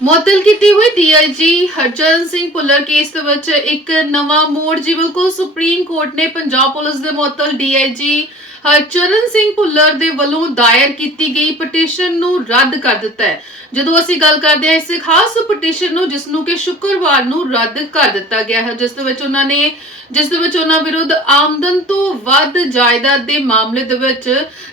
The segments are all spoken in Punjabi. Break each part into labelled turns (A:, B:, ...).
A: ਮੁਅੱਤਲ ਕੀਤੀ ਹੋਈ ਡੀਆਈਜੀ ਹਰਚਰਨ ਸਿੰਘ ਭੁੱਲਰ ਕੇਸ ਦੇ ਵਿੱਚ ਇੱਕ ਨਵਾਂ ਮੋੜ ਜੀ ਬਿਲਕੁਲ ਸੁਪਰੀਮ ਕੋਰਟ ਨੇ ਪੰਜਾਬ ਪੁਲਿਸ ਦੇ ਮੁਅੱਤਲ ਡੀਆਈਜੀ ਹਰਚਰਨ ਸਿੰਘ ਭੁੱਲਰ ਦੇ ਵੱਲੋਂ ਦਾਇਰ ਕੀਤੀ ਗਈ ਪਟੀਸ਼ਨ ਨੂੰ ਰੱਦ ਕਰ ਦਿੱਤਾ ਹੈ। ਜਦੋਂ ਅਸੀਂ ਗੱਲ ਕਰਦੇ ਹਾਂ ਇਸ ਖਾਸ ਪਟੀਸ਼ਨ ਨੂੰ, ਜਿਸ ਨੂੰ ਕਿ ਸ਼ੁੱਕਰਵਾਰ ਨੂੰ ਰੱਦ ਕਰ ਦਿੱਤਾ ਗਿਆ ਹੈ, ਜਿਸ ਦੇ ਵਿੱਚ ਉਹਨਾਂ ਨੇ ਜਿਸ ਦੇ ਵਿੱਚ ਉਹਨਾਂ ਵਿਰੁੱਧ ਆਮਦਨ ਤੋਂ ਵੱਧ ਜਾਇਦਾਦ ਦੇ ਮਾਮਲੇ ਦੇ ਵਿੱਚ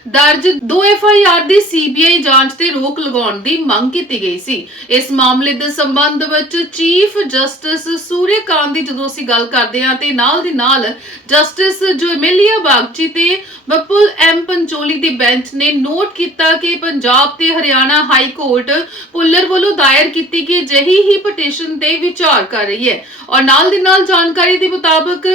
A: ਦਰਜ 2 ਐਫਆਈਆਰ ਦੀ ਸੀਬੀਆਈ ਜਾਂਚ ਤੇ ਰੋਕ ਲਗਾਉਣ ਦੀ ਮੰਗ ਕੀਤੀ ਗਈ ਸੀ। ਇਸ ਮਾਮਲੇ ਦੇ ਸੰਬੰਧ ਵਿੱਚ ਚੀਫ ਜਸਟਿਸ ਸੂਰਿਆਕਾਂਤ ਦੀ ਜਦੋਂ ਅਸੀਂ ਗੱਲ ਕਰਦੇ ਹਾਂ ਤੇ ਨਾਲ ਦੀ ਨਾਲ ਜਸਟਿਸ ਜੋ ਐਮੀਲੀਆ ਬਾਗਚੀ ਤੇ ਬਪੁਲ ਐਮ ਪੰਚੋਲੀ ਦੀ ਬੈਂਚ ਨੇ ਨੋਟ ਕੀਤਾ ਕਿ ਪੰਜਾਬ ਤੇ ਹਰਿਆਣਾ ਹਾਈ ਕੋਰਟ ਪੁੱਲਰ ਵੱਲੋਂ ਦਾਇਰ ਕੀਤੀ ਗਈ ਅਜਿਹੀ ਹੀ ਪਟੀਸ਼ਨ ਤੇ ਵਿਚਾਰ ਕਰ ਰਹੀ ਹੈ। ਔਰ ਨਾਲ ਦੀ ਨਾਲ ਜਾਣਕਾਰੀ ਦੇ ਮੁਤਾਬਕ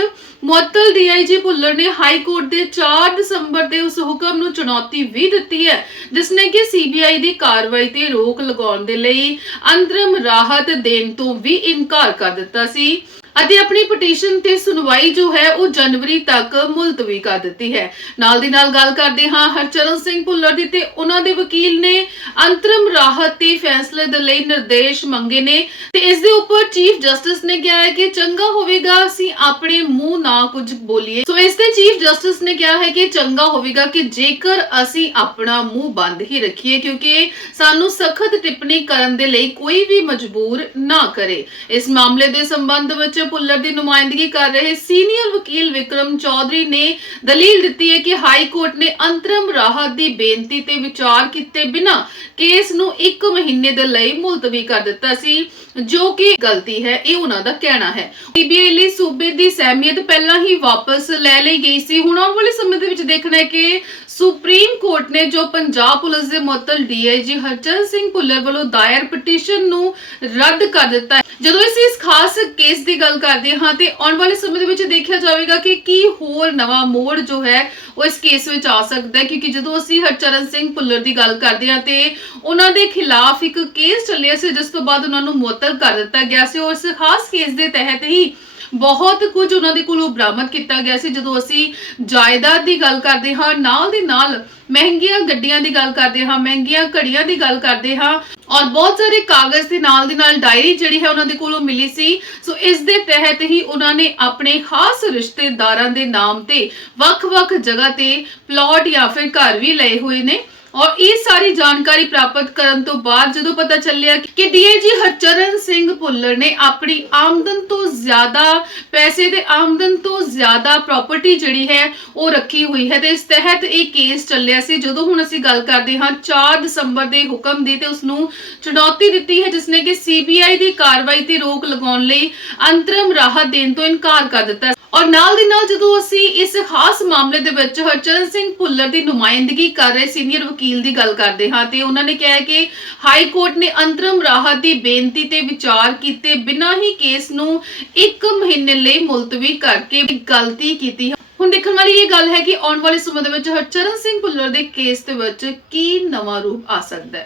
A: ਮੁਅੱਤਲ ਡੀਆਈਜੀ ਭੁੱਲਰ ਨੇ ਹਾਈ ਕੋਰਟ ਦੇ 4 ਦਸੰਬਰ ਦੇ ਉਸ ਹੁਕਮ ਨੂੰ ਚੁਣੌਤੀ ਵੀ ਦਿੱਤੀ ਹੈ, ਜਿਸ ਨੇ ਕਿ ਸੀਬੀਆਈ ਦੀ ਕਾਰਵਾਈ ਤੇ ਰੋਕ ਲਗਾਉਣ ਦੇ ਲਈ ਅੰਤਰਮ ਰਾਹਤ ਦੇਣ ਤੋਂ ਵੀ ਇਨਕਾਰ ਕਰ ਦਿੱਤਾ ਸੀ। ਅਤੇ ਆਪਣੀ ਪਟੀਸ਼ਨ ਤੇ ਸੁਣਵਾਈ ਜੋ ਹੈ ਉਹ ਜਨਵਰੀ ਤੱਕ ਮੁਲਤਵੀ ਕਰ ਦਿੱਤੀ ਹੈ। ਨਾਲ ਦੀ ਨਾਲ ਗੱਲ ਕਰਦੇ ਹਾਂ ਹਰਚਰਨ ਸਿੰਘ ਭੁੱਲਰ ਦੀ ਤੇ ਉਹਨਾਂ ਦੇ ਵਕੀਲ ਨੇ ਅੰਤਰਮ ਰਾਹਤ ਤੇ ਫੈਸਲੇ ਦੇ ਲਈ ਨਿਰਦੇਸ਼ ਮੰਗੇ ਨੇ ਤੇ ਇਸ ਦੇ ਉੱਪਰ ਚੀਫ ਜਸਟਿਸ ਨੇ ਕਿਹਾ ਹੈ ਕਿ ਚੰਗਾ ਹੋਵੇਗਾ, ਅਸੀਂ ਆਪਣੇ ਮੂੰਹ ਨਾ ਕੁਝ ਬੋਲੀਏ। ਸੋ ਇਸ ਤੇ ਚੀਫ ਜਸਟਿਸ ਨੇ ਕਿਹਾ ਹੈ ਕਿ ਚੰਗਾ ਹੋਵੇਗਾ ਕਿ ਜੇਕਰ ਅਸੀਂ ਆਪਣਾ ਮੂੰਹ ਬੰਦ ਹੀ ਰੱਖੀਏ, ਕਿਉਂਕਿ ਸਾਨੂੰ ਸਖਤ ਟਿੱਪਣੀ ਕਰਨ ਦੇ ਲਈ ਕੋਈ ਵੀ ਮਜਬੂਰ ਨਾ ਕਰੇ। ਇਸ ਮਾਮਲੇ ਦੇ ਸੰਬੰਧ ਵਿੱਚ ਪੁੱਲਰ ਦੀ ਨੁਮਾਇੰਦਗੀ ਕਰ ਰਹੇ ਸੀਨੀਅਰ ਵਕੀਲ ਵਿਕਰਮ ਚੌਧਰੀ ਨੇ ਦਲੀਲ ਦਿੱਤੀ ਹੈ ਕਿ ਹਾਈ ਕੋਰਟ ਨੇ ਅੰਤਰਮ ਰਾਹਤ ਦੀ ਬੇਨਤੀ ਤੇ ਵਿਚਾਰ ਕੀਤੇ ਬਿਨਾਂ ਕੇਸ ਨੂੰ 1 ਮਹੀਨੇ ਦੇ ਲਈ ਮੁਲਤਵੀ ਕਰ ਦਿੱਤਾ ਸੀ, ਜੋ ਕਿ ਗਲਤੀ ਹੈ, ਇਹ ਉਹਨਾਂ ਦਾ ਕਹਿਣਾ ਹੈ। ਸੀਬੀਆਈ ਲਈ ਸੂਬੇ ਦੀ ਸਹਿਮੀਅਤ ਪਹਿਲਾਂ ਹੀ ਵਾਪਸ ਲੈ ਲਈ ਗਈ ਸੀ। ਹੁਣ ਆਉਣ ਵਾਲੇ ਸਮੇਂ ਦੇ ਵਿੱਚ ਦੇਖਣਾ ਹੈ ਕਿ ਸੁਪਰੀਮ ਕੋਰਟ ਨੇ ਜੋ ਪੰਜਾਬ ਪੁਲਿਸ ਦੇ ਮੁਅੱਤਲ ਡੀਆਈਜੀ ਹਰਚਰਨ ਸਿੰਘ ਭੁੱਲਰ ਵੱਲੋਂ ਦਾਇਰ ਪਟੀਸ਼ਨ ਨੂੰ ਰੱਦ ਕਰ ਦਿੱਤਾ ਹੈ। ਜਦੋਂ ਅਸੀਂ ਇਸ ਖਾਸ ਕੇਸ ਦੀ ਗੱਲ ਕਰਦੇ ਹਾਂ, ਤੇ ਆਉਣ ਵਾਲੇ ਸਮੇਂ ਦੇ ਵਿੱਚ ਦੇਖਿਆ ਜਾਵੇਗਾ ਕਿ ਕੀ ਹੋਰ ਨਵਾਂ ਮੋੜ ਜੋ ਹੈ, ਉਹ ਇਸ ਕੇਸ ਵਿੱਚ ਆ ਸਕਦਾ ਹੈ। ਕਿਉਂਕਿ ਜਦੋਂ ਅਸੀਂ ਹਰਚਰਨ ਸਿੰਘ ਭੁੱਲਰ ਦੀ ਗੱਲ ਕਰਦੇ ਹਾਂ, ਤੇ ਉਹਨਾਂ ਦੇ ਖਿਲਾਫ ਇੱਕ ਕੇਸ ਚੱਲਿਆ ਸੀ, ਜਿਸ ਤੋਂ ਬਾਅਦ ਉਹਨਾਂ ਨੂੰ ਮੁਅੱਤਲ ਕਰ ਦਿੱਤਾ ਗਿਆ ਸੀ। ਔਰ ਇਸ ਖਾਸ ਕੇਸ ਦੇ ਤਹਿਤ ਹੀ ਬਹੁਤ ਕੁਝ ਉਹਨਾਂ ਦੇ ਕੋਲੋਂ ਬਰਾਮਦ ਕੀਤਾ ਗਿਆ ਸੀ। ਜਦੋਂ ਅਸੀਂ ਜਾਇਦਾਦ ਦੀ ਗੱਲ ਕਰਦੇ ਹਾਂ, ਨਾਲ ਦੇ ਨਾਲ ਮਹਿੰਗੀਆਂ ਗੱਡੀਆਂ ਦੀ ਗੱਲ ਕਰਦੇ ਹਾਂ, ਮਹਿੰਗੀਆਂ ਘੜੀਆਂ ਦੀ ਗੱਲ ਕਰਦੇ ਹਾਂ ਔਰ ਬਹੁਤ ਸਾਰੇ ਕਾਗਜ਼ ਦੇ ਨਾਲ ਦੀ ਨਾਲ ਡਾਇਰੀ ਜਿਹੜੀ ਹੈ ਉਹਨਾਂ ਦੇ ਕੋਲੋਂ ਮਿਲੀ ਸੀ। ਸੋ ਇਸ ਦੇ ਤਹਿਤ ਹੀ ਉਹਨਾਂ ਨੇ ਆਪਣੇ ਖਾਸ ਰਿਸ਼ਤੇਦਾਰਾਂ ਦੇ ਨਾਮ ਤੇ ਵੱਖ-ਵੱਖ ਜਗ੍ਹਾ ਤੇ ਪਲਾਟ ਜਾਂ ਫਿਰ ਘਰ ਵੀ ਲਏ ਹੋਏ ਨੇ। ਔਰ ਇਹ ਸਾਰੀ ਜਾਣਕਾਰੀ ਪ੍ਰਾਪਤ ਕਰਨ ਤੋਂ ਬਾਅਦ ਜਦੋਂ ਪਤਾ ਚੱਲਿਆ ਕਿ ਡੀਏਜੀ ਹਰਚਰਨ ਸਿੰਘ ਭੁੱਲਰ ਨੇ ਆਪਣੀ ਆਮਦਨ ਤੋਂ ਜ਼ਿਆਦਾ ਪੈਸੇ ਦੇ ਆਮਦਨ ਤੋਂ ਜ਼ਿਆਦਾ ਪ੍ਰਾਪਰਟੀ ਜਿਹੜੀ ਹੈ ਉਹ ਰੱਖੀ ਹੋਈ ਹੈ ਤੇ ਇਸ ਤਹਿਤ ਇਹ ਕੇਸ ਚੱਲਿਆ ਸੀ। ਜਦੋਂ ਹੁਣ ਅਸੀਂ ਗੱਲ ਕਰਦੇ ਹਾਂ 4 ਦਸੰਬਰ ਦੇ ਹੁਕਮ ਦੀ ਤੇ ਉਸ ਨੂੰ ਚੁਣੌਤੀ ਦਿੱਤੀ ਹੈ ਜਿਸ ਨੇ ਕਿ ਸੀਬੀਆਈ ਦੀ ਕਾਰਵਾਈ ਤੇ ਰੋਕ ਲਗਾਉਣ ਲਈ ਅੰਤਰਮ ਰਾਹਤ ਦੇਣ ਤੋਂ ਇਨਕਾਰ ਕਰ ਦਿੱਤਾ। ਔਰ ਨਾਲ ਦੀ ਨਾਲ ਜਦੋਂ ਅਸੀਂ ਇਸ ਖਾਸ ਮਾਮਲੇ ਦੇ ਵਿੱਚ ਹਰਚਰਨ ਸਿੰਘ ਭੁੱਲਰ ਦੀ ਨੁਮਾਇੰਦਗੀ ਕਰ ਰਹੇ ਸੀਨੀਅਰ ਵਕੀਲ ਦੀ ਗੱਲ ਕਰਦੇ ਹਾਂ ਤੇ ਉਹਨਾਂ ਨੇ ਕਿਹਾ ਕਿ ਹਾਈ ਕੋਰਟ ਨੇ ਅੰਤਰਮ ਰਾਹਤ ਦੀ ਬੇਨਤੀ ਤੇ ਵਿਚਾਰ ਕੀਤੇ ਬਿਨਾਂ ਹੀ ਕੇਸ ਨੂੰ 1 ਮਹੀਨੇ ਲਈ ਮੁਲਤਵੀ ਕਰਕੇ ਗਲਤੀ ਕੀਤੀ ਹੁਣ ਦੇਖਣ ਵਾਲੀ ਇਹ ਗੱਲ ਹੈ ਕਿ ਆਉਣ ਵਾਲੇ ਸਮੇਂ ਦੇ ਵਿੱਚ ਹਰਚਰਨ ਸਿੰਘ ਭੁੱਲਰ ਦੇ ਕੇਸ ਦੇ ਵਿੱਚ ਕੀ ਨਵਾਂ ਰੂਪ ਆ ਸਕਦਾ ਹੈ।